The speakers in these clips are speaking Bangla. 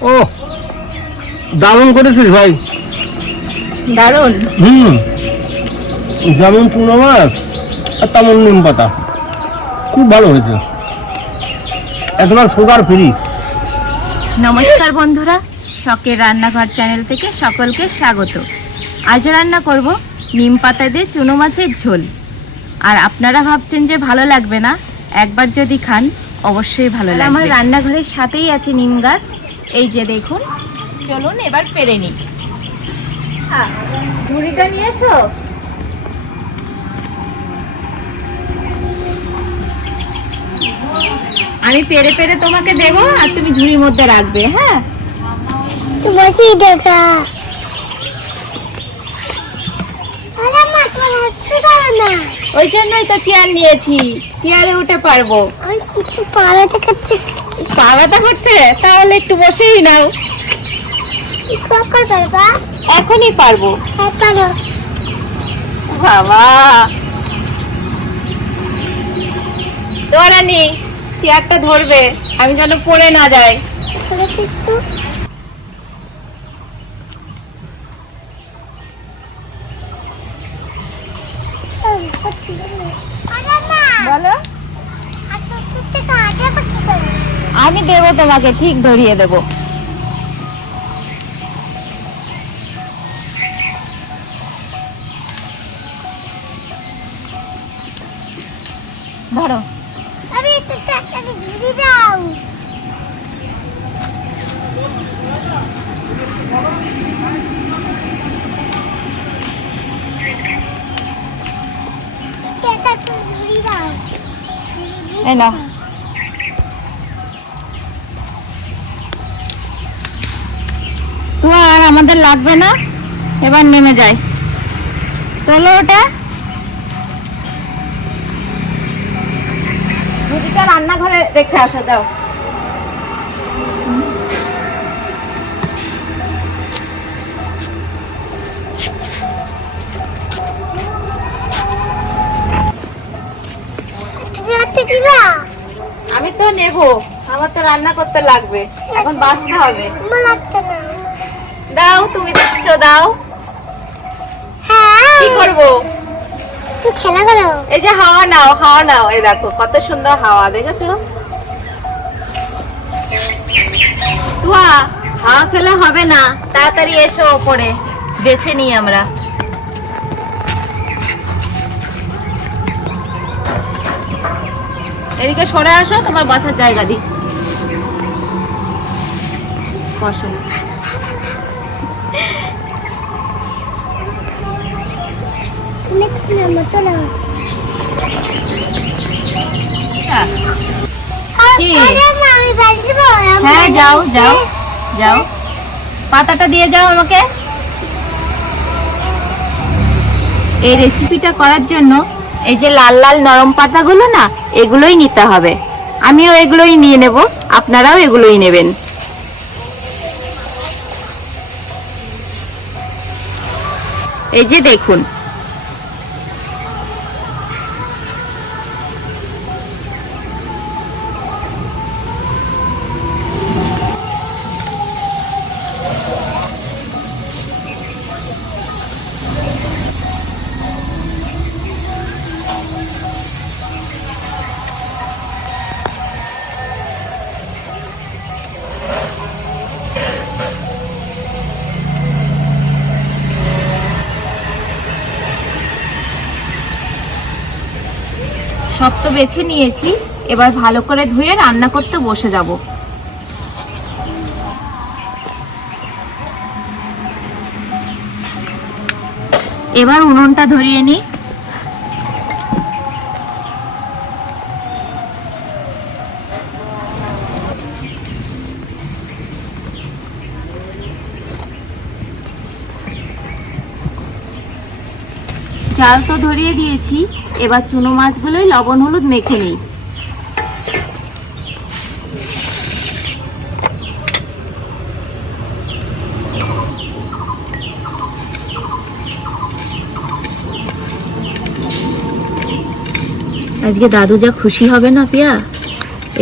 ও দারুণ করেছিস ভাই। দারুণ? হুম। যেমন চুনো মাছ আর তেমন নিম পাতা। খুব ভালো হয়েছে। একবার সুগার ফ্রি নমস্কার বন্ধুরা শখের রান্নাঘর চ্যানেল থেকে সকলকে স্বাগত। আজ রান্না করব নিম পাতা দিয়ে চুনো মাছের ঝোল। আর আপনারা ভাবছেন যে ভালো লাগবে না? একবার যদি খান অবশ্যই ভালো লাগবে। আমার রান্নাঘরের সাথেই আছে নিম গাছ। এই যে দেখুন চলুন এবার পেরে নিই। হ্যাঁ ঝুড়িটা নিয়ে এসো। আমি পেরে পেরে তোমাকে দেবো আর তুমি ঝুড়ির মধ্যে রাখবে হ্যাঁ? দেখা ওই জন্যই তো চেয়ার নিয়েছি চেয়ারে উঠে পারব। কিছু পাড়া দেখাচ্ছি। পা ব্যথা করছে? তাহলে একটু বসেই নাও। কখন পারবা? এখনই পারব। হ্যাঁ পারো। বাবা। দৌড়ানি চেয়ারটা ধরবে। আমি যেন পড়ে না যাই ধরেছি একটু আরে মা বলো আচ্ছা তুই কাজে কি করে দেবো তোমাকে ঠিক ধরিয়ে দেবো। ধরো। আমি একটু একটু ঝুড়ি দাও। এই নাও। তো আর আমাদের লাগবে না এবার নেমে যাই তোলো ওটা। ঝুড়িটা রান্নাঘরে রেখে আসা দিবা আমি তো নেব আমার তো রান্না করতে লাগবে। এখন বাঁচতে হবে। লাগছে না। দাও তুমি দিচ্ছ দাও। হ্যাঁ। কি করব? এই যে হাওয়া নাও হাওয়া নাও এই দেখো কত সুন্দর হাওয়া দেখেছ? তুয়া হাওয়া খেলে হবে না তাড়াতাড়ি এসো ওপরে বেছে নিই আমরা। এদিকে সরে আসো তোমার বসার জায়গা দি বসো নেক্সট না মতো না কি? আরে মা আমি বাড়ি যাব হ্যাঁ যাও যাও যাও। পাতাটা দিয়ে যাও আমাকে। এই রেসিপিটা করার জন্য এই যে লাল লাল নরম পাতাগুলো না, এগুলোই নিতে হবে। আমিও এগুলোই নিয়ে নেব, আপনারাও এগুলোই নেবেন। এই যে দেখুন বেছে নিয়েছি এবার ভালো করে ধুয়ে রান্না করতে বসে যাব। এবার উনুনটা ধরিয়ে নিই। চাল তো ধরিয়ে দিয়েছি এবার চুনো মাছগুলোই লবণ হলুদ মেখে নিই। আজকে দাদু যা খুশি হবে না পিয়া?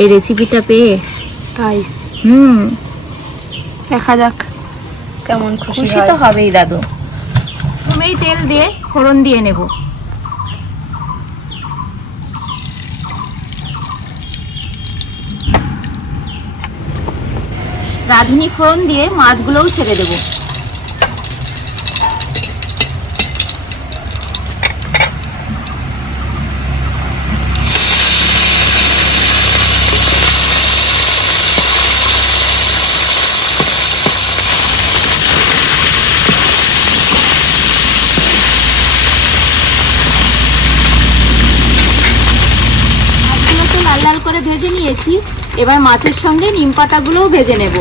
এই রেসিপিটা পেয়ে। তাই? হুম। দেখা যাক। কেমন খুশি খুশি তো হবেই দাদু। প্রথমেই তেল দিয়ে ফোড়ন দিয়ে নেব। রাঁধুনি ফোড়ন দিয়ে মাছগুলোও ছেড়ে দেবো মাছগুলোকে লাল লাল করে ভেজে নিয়েছি এবার মাছের সঙ্গে নিম পাতাগুলোও ভেজে নেব।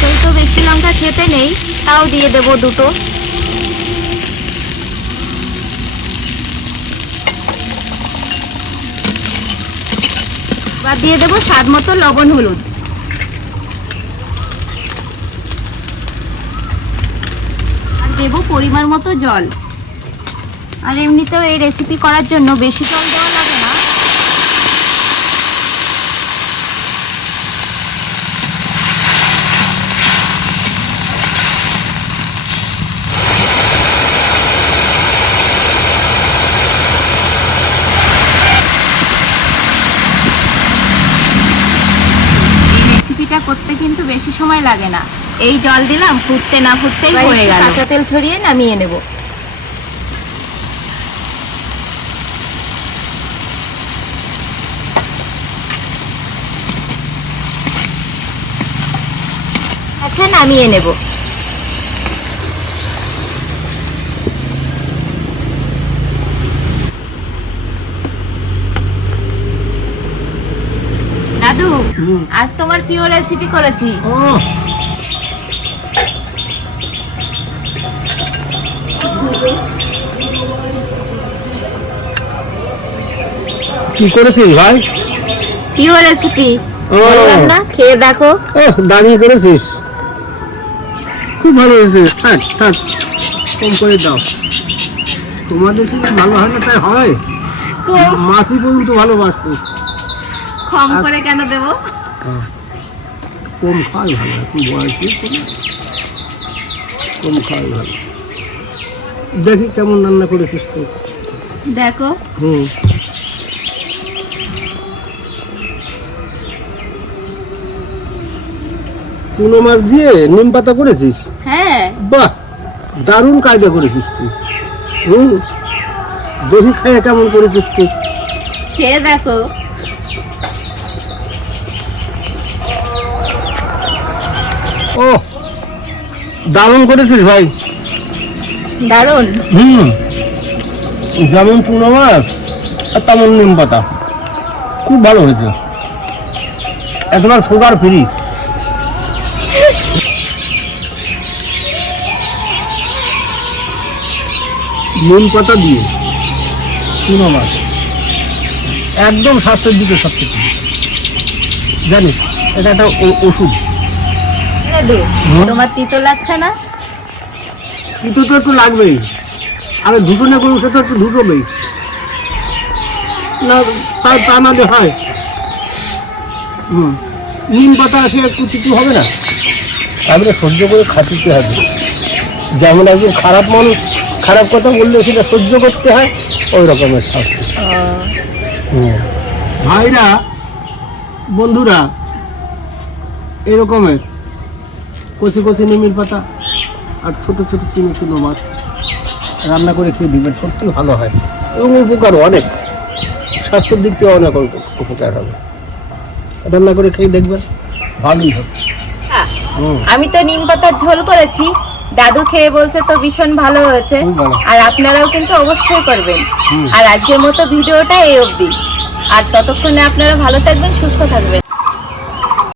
যেহেতু বেশি লঙ্কা খেতে নেই, তাও দিয়ে দেব দুটো। এবার দিয়ে দেবো, স্বাদ মতো লবণ, হলুদ। আর দেবো পরিমাণ মতো জল। আর এমনিতেও এই রেসিপি করার জন্য বেশি জল দেওয়া লাগবে না এই রেসিপিটা করতে কিন্তু বেশি সময় লাগে না। এই জল দিলাম ফুটতে না ফুটতেই হয়ে গেল। কাঁচা তেল ছড়িয়ে নামিয়ে নেব। আচ্ছা নামিয়ে নেব দাদু আজ তোমার প্রিয় রেসিপি করেছি। কি করেছিস ভাই? প্রিয় রেসিপি বললাম না খেয়ে দেখো। ও দারুণ করেছিস। খুব ভালো হয়েছে। থাক থাক কম করে দাও। তোমাদের ভালো হয় না তাই হয়। মাসি পর্যন্ত ভালোবাসতিস কম করে কেন দেবো? কম খাওয়াই ভালো এখন বয়স কম খাওয়াই ভালো। দেখি কেমন রান্না করেছিস তো। দেখো। হুম। চুনো মাছ দিয়ে নিম পাতা করেছিস? হ্যাঁ। বাহ দারুণ কায়দা করেছিস তুই। হুম। দেখি খাইয়ে কেমন করেছিস তুই। খেয়ে দেখো। ও দারুণ করেছিস ভাই। দারুণ? হুম। যেমন চুনো মাছ আর তেমন নিম পাতা। খুব ভালো হয়েছে। একবার সুগার ফ্রি নিম পাতা দিয়ে চুনো মাছ। একদম স্বাস্থ্যের দিকে সবচেয়ে। জানিস এটা একটা ও- ওষুধ। হুম? তোমার তিতো লাগছে না? কিন্তু তো একটু লাগবেই। আরে দূষণে করব সে তো একটু ধুষবেই না তা তা না হলে হয় হুম। নিম পাতা আছে একটু কিছু হবে না? তারপরে সহ্য করে খাটিতে হবে। যেমন একজন খারাপ মানুষ খারাপ কথা বললে সেটা সহ্য করতে হয় ওই রকমের শাস্তি হুম। ভাইরা বন্ধুরা এরকমের কচি কচি নিমের পাতা আর ছোট ছোট চিনো চিনো মাছ। রান্না করে খেয়ে দিবেন সত্যি ভালো হয়। এবং উপকারও অনেক। স্বাস্থ্যের দিক থেকে অনেক উপকার হবে। রান্না করে খেয়ে দেখবেন ভালোই হবে। আমি তো নিম পাতার ঝোল করেছি। দাদু খেয়ে বলছে তো ভীষণ ভালো হয়েছে। আর আপনারাও কিন্তু অবশ্যই করবেন। আর আজকের মতো ভিডিওটা এই অবধি। আর ততক্ষণে আপনারা ভালো থাকবেন সুস্থ থাকবেন।